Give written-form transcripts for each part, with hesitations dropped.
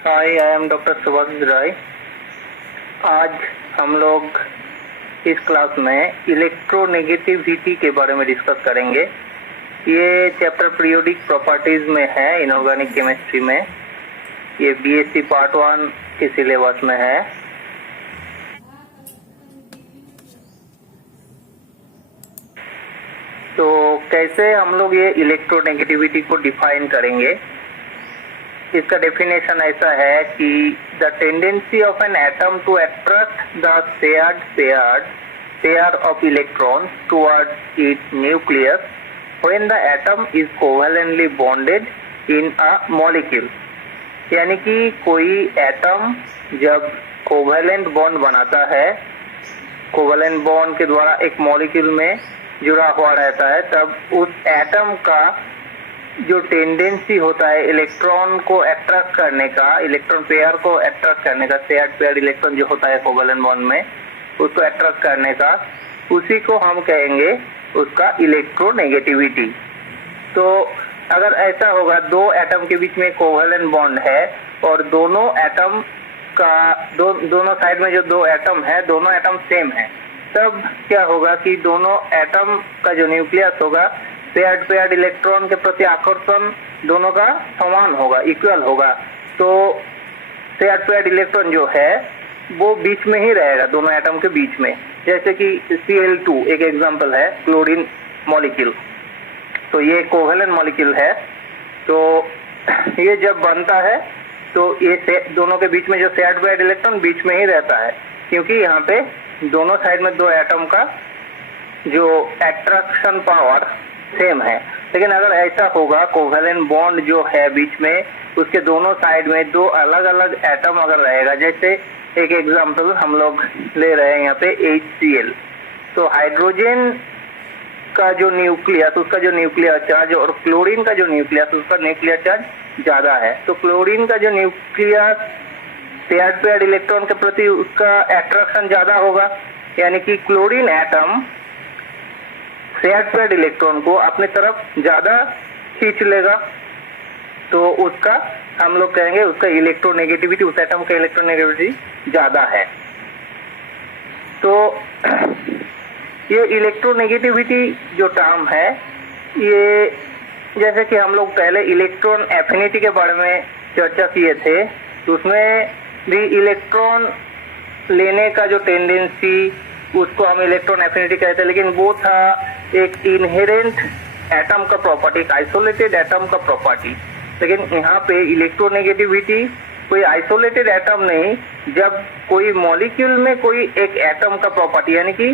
Hi, I am doctor Subhash Rai. आज हम लोग इस क्लास में इलेक्ट्रोनेगेटिविटी के बारे में डिस्कस करेंगे। ये चैप्टर पीरियोडिक प्रॉपर्टीज में है, इनऑर्गेनिक केमिस्ट्री में। ये बीएससी पार्ट 1 के सिलेबस में है। तो कैसे हम लोग ये इलेक्ट्रोनेगेटिविटी को डिफाइन करेंगे? इसका डेफिनेशन ऐसा है कि the tendency of an atom to attract the pair of electrons towards its nucleus when the atom is covalently bonded in a molecule. यानी कि कोई एटम जब कोवैलेंट बॉन्ड बनाता है, कोवैलेंट बॉन्ड के द्वारा एक मॉलिक्यूल में जुड़ा हुआ रहता है, तब उस एटम का जो टेंडेंसी होता है इलेक्ट्रॉन को अट्रैक्ट करने का, इलेक्ट्रॉन पेयर को अट्रैक्ट करने का, शेयर्ड पेयर इलेक्ट्रॉन जो होता है कोवैलेंट बॉन्ड में, उसको अट्रैक्ट करने का, उसी को हम कहेंगे उसका इलेक्ट्रोनेगेटिविटी। तो अगर ऐसा होगा, दो एटम के बीच में कोवैलेंट बॉन्ड है और दोनों एटम का दोनों साइड में जो दो एटम है, दोनों एटम सेम है, तब क्या होगा कि दोनों एटम का जो न्यूक्लियस होगा, पेयर्ड इलेक्ट्रॉन के प्रति आकर्षण दोनों का समान होगा, इक्वल होगा। तो पेयर्ड इलेक्ट्रॉन जो है वो बीच में ही रहेगा, दोनों एटम के बीच में। जैसे कि Cl2 एक एग्जांपल है, क्लोरीन मॉलिक्यूल। तो ये कोवैलेंट मॉलिक्यूल है। तो ये जब बनता है तो ये दोनों के बीच में जो पेयर्ड इलेक्ट्रॉन बीच में ही रहता है, क्योंकि यहाँ पे दोनों साइड में दो एटम का जो अट्रैक्शन पावर सेम है। लेकिन अगर ऐसा होगा, कोवैलेंट बॉन्ड जो है बीच में, उसके दोनों साइड में दो अलग अलग एटम अगर रहेगा, जैसे एक एग्जांपल हम लोग ले रहे हैं यहाँ पे HCl। तो हाइड्रोजन का जो न्यूक्लियस, उसका जो न्यूक्लियर चार्ज, और क्लोरीन का जो न्यूक्लियस, उसका न्यूक्लियर चार्ज ज्यादा है। तो क्लोरीन का जो न्यूक्लियस पेयर्ड इलेक्ट्रॉन के प्रति उसका अट्रैक्शन ज्यादा होगा, यानी कि क्लोरीन एटम पेयर्ड इलेक्ट्रॉन को अपने तरफ ज्यादा खींच लेगा। तो उसका हम लोग कहेंगे उसका इलेक्ट्रोनेगेटिविटी, उस एटम का इलेक्ट्रोनेगेटिविटी ज्यादा है। तो ये इलेक्ट्रोनेगेटिविटी जो टर्म है, ये जैसे कि हम लोग पहले इलेक्ट्रॉन एफिनिटी के बारे में चर्चा किए थे, तो उसमें भी इलेक्ट्रॉन लेने का जो टेंडेंसी, उसको हम इलेक्ट्रॉन एफिनिटी कहते हैं। लेकिन वो था एक इनहेरेंट एटम का प्रॉपर्टी, एक आइसोलेटेड एटम का प्रॉपर्टी। लेकिन यहाँ पे इलेक्ट्रोनेगेटिविटी कोई आइसोलेटेड एटम नहीं, जब कोई मॉलिक्यूल में कोई एक एटम का प्रॉपर्टी, यानी कि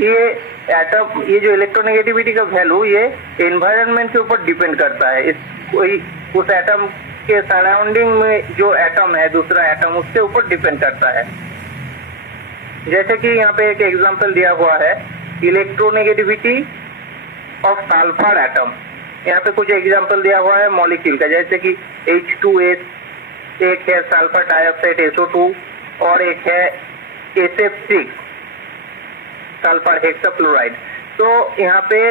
ये एटम, ये जो इलेक्ट्रोनेगेटिविटी का वैल्यू, ये एनवायरनमेंट के ऊपर डिपेंड करता है। कोई उस एटम के सराउंडिंग में जो एटम है, दूसरा एटम, उसके ऊपर डिपेंड करता है। जैसे कि यहाँ पे एक एग्जांपल दिया हुआ है, इलेक्ट्रोनेगेटिविटी ऑफ सल्फर एटम। यहाँ पे कुछ एग्जांपल दिया हुआ है मॉलिक्यूल का, जैसे कि H2S, एक है सल्फर डाइऑक्साइड SO2, और एक है SF6 सल्फर हेक्साफ्लोराइड। तो यहाँ पे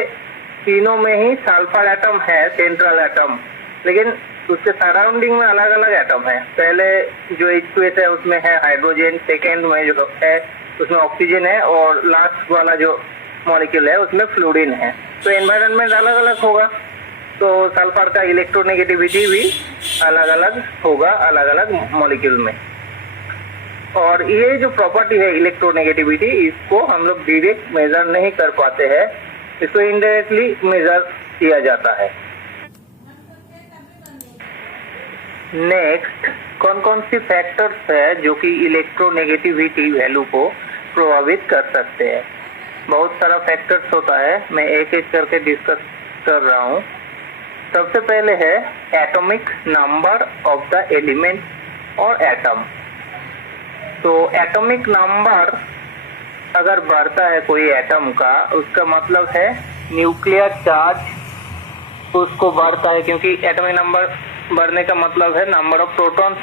तीनों में ही सल्फर एटम है, सेंट्रल एटम, लेकिन उसके सराउंडिंग में अलग अलग एटम है। पहले जो H2S है उसमें है हाइड्रोजन, सेकेंड में जो है उसमें ऑक्सीजन है, और लास्ट वाला जो मॉलिक्यूल है उसमें फ्लोरीन है। तो एनवायरनमेंट अलग अलग होगा, तो सल्फर का इलेक्ट्रोनेगेटिविटी भी अलग अलग होगा, अलग अलग मॉलिक्यूल में। और ये जो प्रॉपर्टी है इलेक्ट्रोनेगेटिविटी, इसको हम लोग डायरेक्ट मेजर नहीं कर पाते हैं, इसको इनडायरेक्टली मेजर किया जाता है। नेक्स्ट, कौन कौन सी फैक्टर्स है जो कि इलेक्ट्रोनेगेटिविटी वैल्यू को प्रभावित कर सकते हैं? बहुत सारा फैक्टर्स होता है, मैं एक एक करके डिस्कस कर रहा हूँ। सबसे पहले है atomic number of the element और एटम। तो एटॉमिक नंबर अगर बढ़ता है कोई एटम का, उसका मतलब है न्यूक्लियर चार्ज उसको बढ़ता है, क्योंकि एटॉमिक नंबर बढ़ने का मतलब है नंबर ऑफ प्रोटॉन्स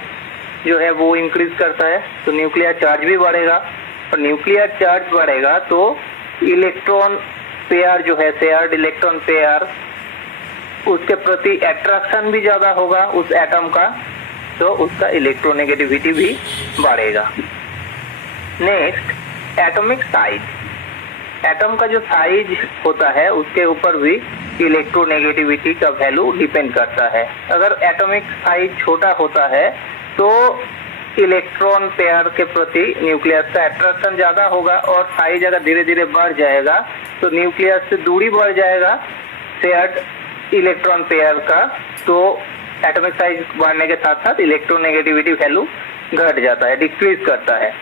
जो है वो इंक्रीज करता है, तो न्यूक्लियर चार्ज भी बढ़ेगा। और न्यूक्लियर चार्ज बढ़ेगा तो इलेक्ट्रॉन पेयर जो है, शेयर्ड इलेक्ट्रॉन पेयर, उसके प्रति अट्रैक्शन भी ज्यादा होगा उस एटम का। तो उसका इलेक्ट्रोनेगेटिविटी भी बढ़ेगा। Next, atomic size. एटम का जो साइज होता है उसके ऊपर भी इलेक्ट्रोनेगेटिविटी का वैल्यू डिपेंड करता है। अगर एटॉमिक साइज छोटा होता है तो इलेक्ट्रॉन पेयर के प्रति न्यूक्लियस का अट्रैक्शन ज्यादा होगा, और साइज अगर धीरे धीरे बढ़ जाएगा तो न्यूक्लियस से दूरी बढ़ जाएगा शेयर्ड इलेक्ट्रॉन पेयर का, तो एटॉमिक साइज बढ़ने के साथ साथ इलेक्ट्रोनेगेटिविटी वैल्यू घट जाता है, डिक्रीज करता है।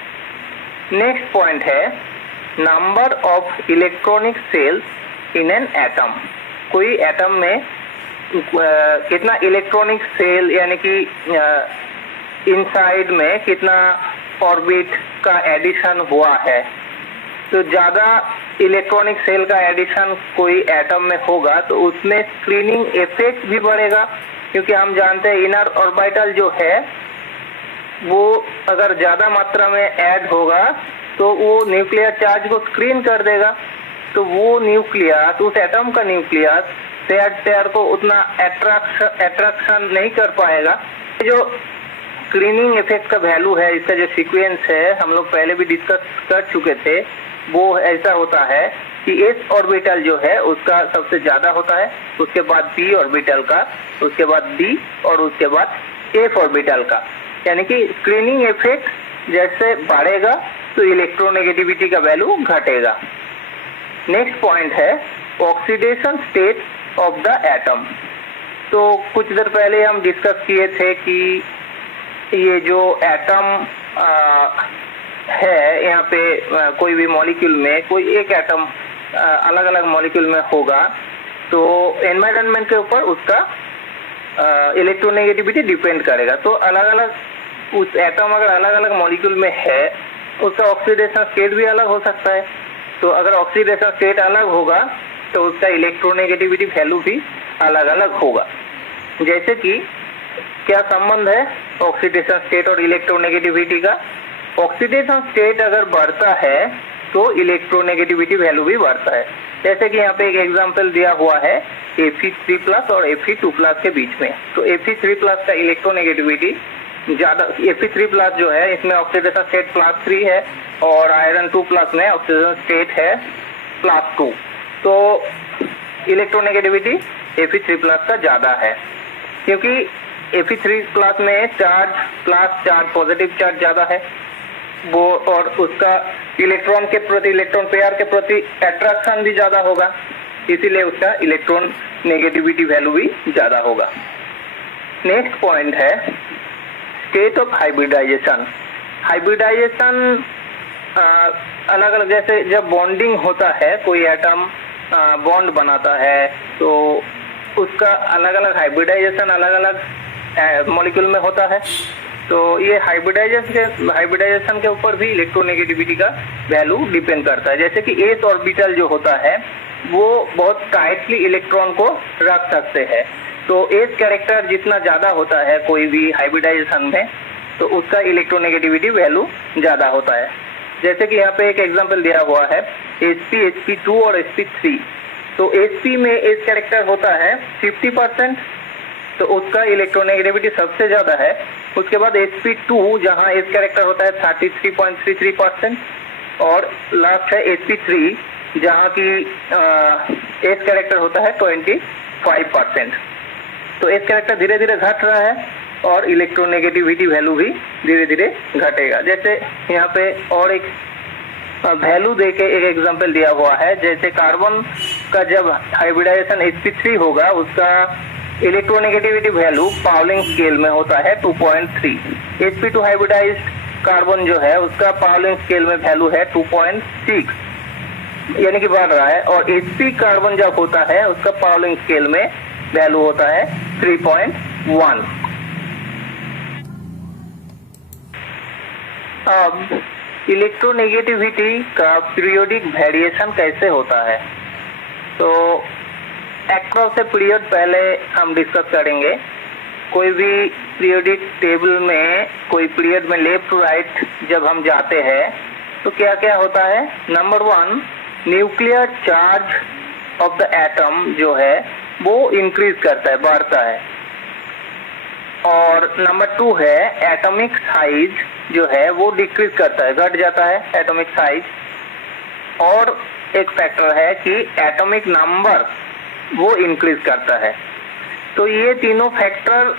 नेक्स्ट पॉइंट है number of electronic shells in an atom. कोई एटम में कितना इलेक्ट्रॉनिक सेल यानी कि इनसाइड में कितना ऑर्बिट का एडिशन हुआ है। तो ज्यादा इलेक्ट्रॉनिक सेल का एडिशन कोई एटम में होगा तो उसमें स्क्रीनिंग इफेक्ट भी बढ़ेगा, क्योंकि हम जानते हैं इनर ऑर्बिटल जो है वो अगर ज्यादा मात्रा में ऐड होगा तो वो न्यूक्लियर चार्ज को स्क्रीन कर देगा, तो वो न्यूक्लियस, उस एटम का न्यूक्लियस पेयर को उतना अट्रैक्शन नहीं कर पाएगा। जो स्क्रीनिंग इफेक्ट का वैल्यू है, इसका जो सीक्वेंस है हम लोग पहले भी डिस्कस कर चुके थे, वो ऐसा होता है कि एस ऑर्बिटल जो है उसका सबसे ज्यादा होता है, उसके बाद पी ऑर्बिटल का, उसके बाद डी और उसके बाद एफ ऑर्बिटल का। यानी कि स्क्रीनिंग इफेक्ट जैसे बढ़ेगा तो इलेक्ट्रोनेगेटिविटी का वैल्यू घटेगा। नेक्स्ट पॉइंट है oxidation state of the atom. तो कुछ देर पहले हम डिस्कस किए थे कि ये जो एटम है यहाँ पे कोई भी मॉलिक्यूल में कोई एक एटम अलग अलग मॉलिक्यूल में होगा तो एनवायरनमेंट के ऊपर उसका इलेक्ट्रोनेगेटिविटी डिपेंड करेगा। तो अलग अलग उस एटम अगर अलग अलग मॉलिक्यूल में है उसका ऑक्सीडेशन स्टेट भी अलग हो सकता है। तो अगर ऑक्सीडेशन स्टेट अलग होगा तो उसका इलेक्ट्रोनेगेटिविटी वैल्यू भी अलग अलग होगा। जैसे कि क्या संबंध है ऑक्सीडेशन स्टेट और इलेक्ट्रोनेगेटिविटी का? ऑक्सीडेशन स्टेट अगर बढ़ता है तो इलेक्ट्रोनेगेटिविटी वैल्यू भी बढ़ता है। जैसे कि यहाँ पे एक एग्जांपल दिया हुआ है Fe3+ और Fe2+ के बीच में। तो Fe3+ का इलेक्ट्रोनेगेटिविटी ज्यादा, Fe3+ जो है इसमें ऑक्सीडेशन स्टेट +3 है और आयरन 2+ में ऑक्सीडेशन स्टेट है +2। तो इलेक्ट्रोनेगेटिविटी Fe3+ का ज्यादा है, क्योंकि Fe3+ में charge plus charge positive charge ज्यादा है वो, और उसका इलेक्ट्रॉन के प्रति, इलेक्ट्रॉन पेयर के प्रति अट्रैक्शन भी ज्यादा होगा, इसीलिए उसका इलेक्ट्रॉन नेगेटिविटी वैल्यू भी ज्यादा होगा। नेक्स्ट पॉइंट है स्टेट ऑफ हाइब्रिडाइजेशन। हाइब्रिडाइजेशन अलग अलग, जैसे जब बॉन्डिंग होता है, कोई एटम बॉन्ड बनाता है तो उसका अलग अलग हाइब्रिडाइजेशन अलग अलग मॉलिक्यूल में होता है। तो ये हाइब्रिडाइजेशन के ऊपर भी इलेक्ट्रोनेगेटिविटी का वैल्यू डिपेंड करता है। जैसे कि एस ऑर्बिटल जो होता है वो बहुत टाइटली इलेक्ट्रॉन को रख सकते हैं, तो एस कैरेक्टर जितना ज्यादा होता है कोई भी हाइब्रिडाइजेशन में तो उसका इलेक्ट्रोनेगेटिविटी वैल्यू ज्यादा होता है। जैसे कि यहाँ पे एक एग्जांपल दिया हुआ है Sp, Sp2 और Sp3। तो Sp में एस कैरेक्टर होता है 50%, तो उसका इलेक्ट्रोनेगेटिविटी सबसे ज्यादा है। उसके बाद Sp2 जहां एस कैरेक्टर होता है 33.33% और लास्ट है Sp3 जहां की एस कैरेक्टर होता है 25%। तो एस कैरेक्टर धीरे धीरे घट रहा है और इलेक्ट्रोनेगेटिविटी वैल्यू भी धीरे धीरे घटेगा। जैसे यहाँ पे और एक वैल्यू देके एक एग्जांपल दिया हुआ है, जैसे कार्बन का जब हाइब्रिडाइजेशन Sp3 होगा उसका इलेक्ट्रोनेगेटिविटी वैल्यू पाउलिंग स्केल में होता है 2.3। Sp2 हाइब्रिडाइज्ड कार्बन जो है उसका पाउलिंग स्केल में वैल्यू है 2.6, यानी कि बढ़ रहा है। और Sp कार्बन जब होता है उसका पाउलिंग स्केल में वैल्यू होता है 3.1। अब इलेक्ट्रोनेगेटिविटी का पीरियोडिक वेरिएशन कैसे होता है? तो अक्रॉस ए पीरियड पहले हम डिस्कस करेंगे। कोई भी पीरियोडिक टेबल में कोई पीरियड में लेफ्ट टू राइट जब हम जाते हैं तो क्या क्या होता है? Number 1, nuclear charge of the atom जो है वो इंक्रीज करता है, बढ़ता है। और नंबर 2 है एटॉमिक साइज जो है वो डिक्रीज करता है, घट जाता है एटॉमिक साइज। और एक फैक्टर है कि एटॉमिक नंबर वो इंक्रीज करता है। तो ये तीनों फैक्टर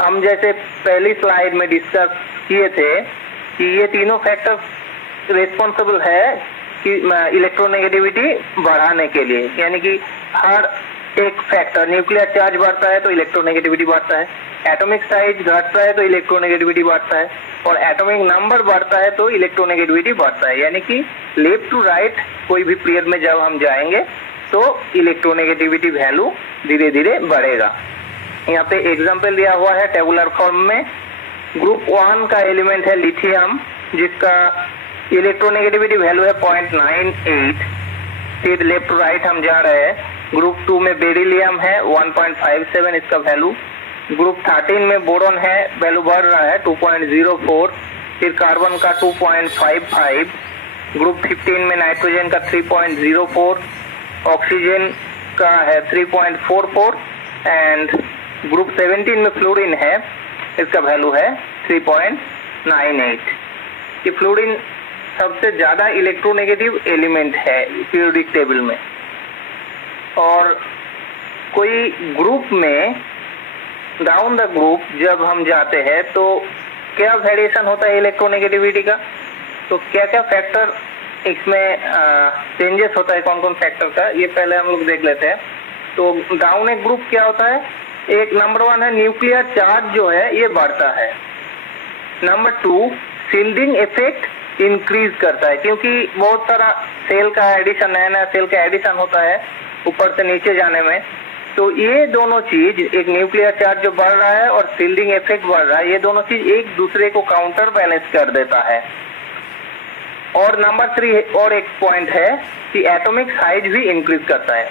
हम जैसे पहली स्लाइड में डिस्कस किए थे कि ये तीनों फैक्टर रिस्पॉन्सिबल है कि इलेक्ट्रोनेगेटिविटी बढ़ाने के लिए, यानी कि हर एक फैक्टर, न्यूक्लियर चार्ज बढ़ता है तो इलेक्ट्रोनेगेटिविटी बढ़ता है, एटॉमिक साइज घटता है तो इलेक्ट्रोनेगेटिविटी बढ़ता है, और एटॉमिक नंबर बढ़ता है तो इलेक्ट्रोनेगेटिविटी बढ़ता है। यानी कि लेफ्ट टू राइट कोई भी पीरियड में जब हम जाएंगे तो इलेक्ट्रोनेगेटिविटी वैल्यू धीरे धीरे बढ़ेगा। यहाँ पे एग्जाम्पल दिया हुआ है टेबुलर फॉर्म में। ग्रुप 1 का एलिमेंट है लिथियम, जिसका इलेक्ट्रोनेगेटिविटी वैल्यू है 0.98। फिर लेफ्ट टू राइट हम जा रहे हैं। ग्रुप 2 में बेरिलियम है 1.57 इसका वैल्यू। ग्रुप 13 में बोरॉन है, वैल्यू बढ़ रहा है 2.04। फिर कार्बन का 2.55। ग्रुप 15 में नाइट्रोजन का 3.04, ऑक्सीजन का है 3.44 एंड ग्रुप 17 में फ्लोरीन है, इसका वैल्यू है 3.98। ये फ्लोरीन सबसे ज्यादा इलेक्ट्रोनेगेटिव एलिमेंट है पीरियोडिक टेबल में। और कोई ग्रुप में डाउन द ग्रुप जब हम जाते हैं तो क्या वेरिएशन होता है इलेक्ट्रोनेगेटिविटी का, तो क्या क्या फैक्टर इसमें चेंजेस होता है, कौन कौन फैक्टर का, ये पहले हम लोग देख लेते हैं। तो डाउन एक ग्रुप क्या होता है, एक नंबर 1 है न्यूक्लियर चार्ज जो है ये बढ़ता है। नंबर 2 शील्डिंग इफेक्ट इंक्रीज करता है, क्योंकि बहुत सारा सेल का एडिशन, नया नया सेल का एडिशन होता है ऊपर से नीचे जाने में। तो ये दोनों चीज, एक न्यूक्लियर चार्ज जो बढ़ रहा है और शील्डिंग इफेक्ट बढ़ रहा है, ये दोनों चीज एक दूसरे को काउंटर बैलेंस कर देता है। और नंबर 3 और एक पॉइंट है कि एटॉमिक साइज भी इंक्रीज करता है।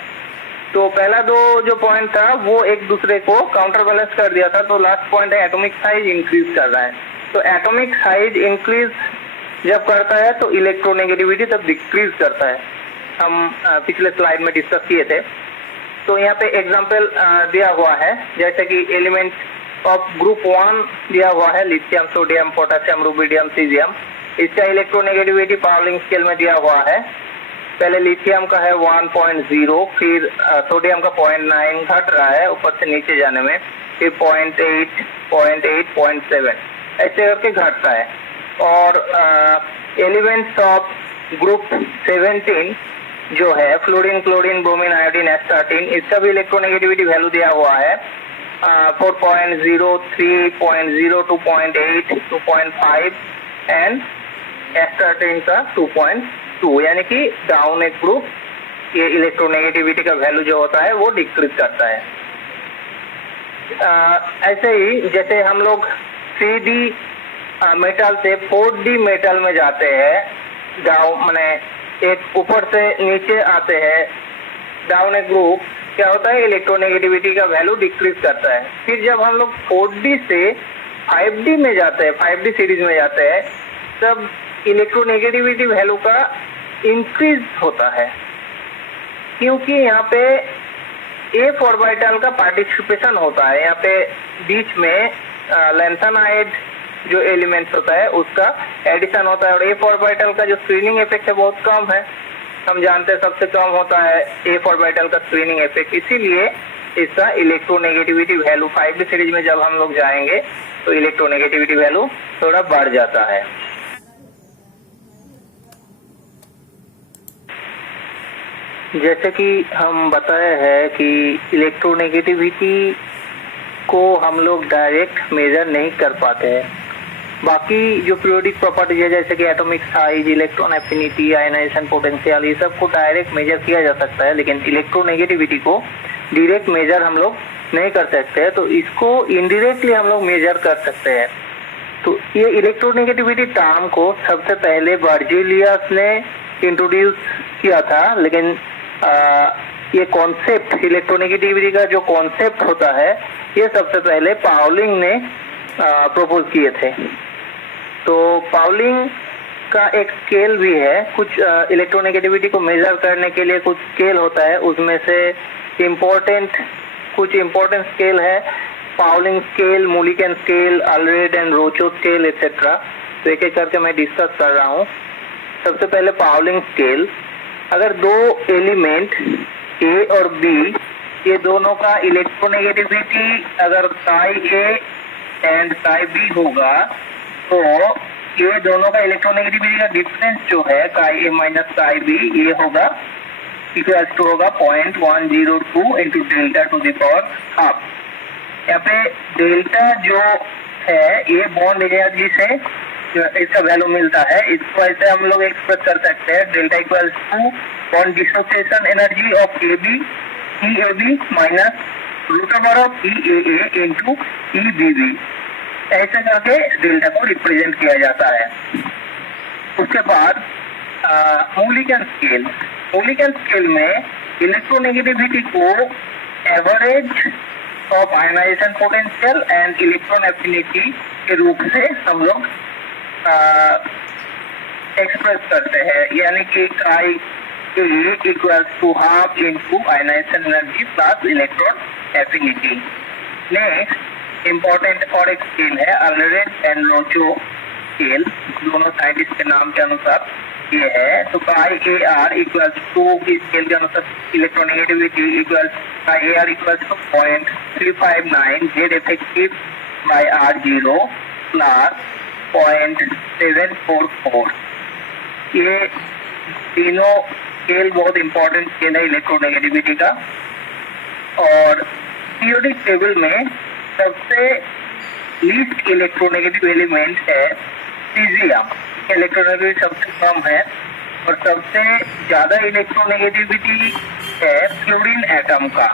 तो पहला दो जो पॉइंट था वो एक दूसरे को काउंटर बैलेंस कर दिया था, तो लास्ट पॉइंट है एटॉमिक साइज इंक्रीज कर रहा है। तो एटॉमिक साइज इंक्रीज जब करता है तो इलेक्ट्रोनेगेटिविटी तब डिक्रीज करता है। हम पिछले स्लाइड में डिस्कस किए थे। तो यहाँ पे एग्जांपल दिया हुआ है, जैसे कि एलिमेंट ऑफ ग्रुप 1 दिया हुआ है lithium, sodium, potassium, rubidium, caesium. इसका इलेक्ट्रोनेगेटिविटी पाउलिंग स्केल में दिया हुआ है। पहले लिथियम का है 1.0, फिर सोडियम का 0.9 घट रहा है ऊपर से नीचे जाने में, फिर 0.8, 0.8, 0.7 ऐसे करके घटता है। और एलिमेंट्स ऑफ ग्रुप 17 जो है फ्लोरीन, क्लोरीन, ब्रोमीन, आयोडीन, एस्टार्टिन, इसका भी इलेक्ट्रोनेगेटिविटी वैल्यू दिया हुआ है 4.0, 3.0, 2.8, 2.5 एंड एस्टार्टिन का 2.2। यानी कि डाउन एक ग्रुप ये इलेक्ट्रोनेगेटिविटी का वैल्यू जो होता है वो डिक्रीज करता है। ऐसे ही जैसे हम लोग 3D मेटल से 4D मेटल में जाते हैं, डाउन माने एक ऊपर से नीचे आते हैं, डाउन एक ग्रुप क्या होता है इलेक्ट्रोनेगेटिविटी का वैल्यू डिक्रीज करता है। फिर जब हम लोग 4D से 5D में जाते हैं, 5D सीरीज में जाते हैं, तब इलेक्ट्रोनेगेटिविटी वैल्यू का इंक्रीज होता है, क्योंकि यहाँ पे एफ ऑर्बिटल का पार्टिसिपेशन होता है। यहाँ पे बीच में लैंथेनाइड जो एलिमेंट होता है उसका एडिशन होता है, और एफ ऑर्बिटल का जो स्क्रीनिंग इफेक्ट है बहुत कम है। हम जानते हैं सबसे कम होता है एफ ऑर्बिटल का स्क्रीनिंग इफेक्ट, इसीलिए इसका इलेक्ट्रोनेगेटिविटी वैल्यू 5D सीरीज में जब हम लोग जाएंगे तो इलेक्ट्रोनेगेटिविटी वैल्यू थोड़ा बढ़ जाता है। जैसे कि हम बताए हैं कि इलेक्ट्रोनेगेटिविटी को हम लोग डायरेक्ट मेजर नहीं कर पाते हैं। बाकी जो पीरियोडिक प्रॉपर्टीज है जैसे कि atomic size, electron affinity, ionisation potential, ये सब को डायरेक्ट मेजर किया जा सकता है, लेकिन इलेक्ट्रोनेगेटिविटी को डायरेक्ट मेजर हम लोग नहीं कर सकते हैं। तो इसको इनडायरेक्टली हम लोग मेजर कर सकते हैं। तो ये इलेक्ट्रोनेगेटिविटी टर्म को सबसे पहले बर्जेलियस ने इंट्रोड्यूस किया था, लेकिन ये कॉन्सेप्ट इलेक्ट्रोनेगेटिविटी का जो कॉन्सेप्ट होता है ये सबसे पहले पाउलिंग ने प्रपोज किए थे। तो पाउलिंग का एक स्केल भी है, कुछ इलेक्ट्रोनेगेटिविटी को मेजर करने के लिए कुछ स्केल होता है, उसमें से इम्पोर्टेंट कुछ इंपॉर्टेंट स्केल है, Pauling scale, Mulliken scale, Allred and Rochow scale etcetera. तो एक एक करके मैं डिस्कस कर रहा हूँ। सबसे पहले पाउलिंग स्केल। अगर दो एलिमेंट ए और बी, ये दोनों का इलेक्ट्रोनेगेटिविटी अगर psi A and psi B होगा, तो ये दोनों का इलेक्ट्रोनेगेटिविटी का डिफरेंस जो है साई ए माइनस साई बी, ये होगा इक्वल टू होगा 0.102 into delta two the power half. यहाँ पे डेल्टा जो है ये बॉन्ड एनर्जी से इसका वैल्यू मिलता है। इसको ऐसे हम लोग एक्सप्रेस कर सकते हैं, delta equal to bond dissociation energy of A B minus root over of E A A into E B B. ऐसे करके डेल्टा को रिप्रेजेंट किया जाता है। उसके बाद मूलिकन स्केल। मूलिकन स्केल में इलेक्ट्रोनेगेटिविटी को average of ionisation potential and electron affinity के रूप से हम लोग एक्सप्रेस करते हैं, यानी कि chi A equal to half into ionisation energy plus electron affinity. Next important और एक स्केल है अल्रेड एंड रोचो स्केल, दोनों साइंटिस्ट के नाम के अनुसार ये है। तो chi A R equal to की स्केल के अनुसार electronegativity equal chi A R equal to 0.359 Z effective by R zero plus 0.744। ये तीनों स्केल बहुत इंपॉर्टेंट स्केल है इलेक्ट्रोनेगेटिविटी का। और पीरियोडिक टेबल में सबसे लीस्ट इलेक्ट्रोनेगेटिव एलिमेंट है सीजियम। इलेक्ट्रोनेगेटिविटी सबसे कम है और सबसे ज्यादा इलेक्ट्रोनेगेटिविटी है फ्लोरीन एटम का।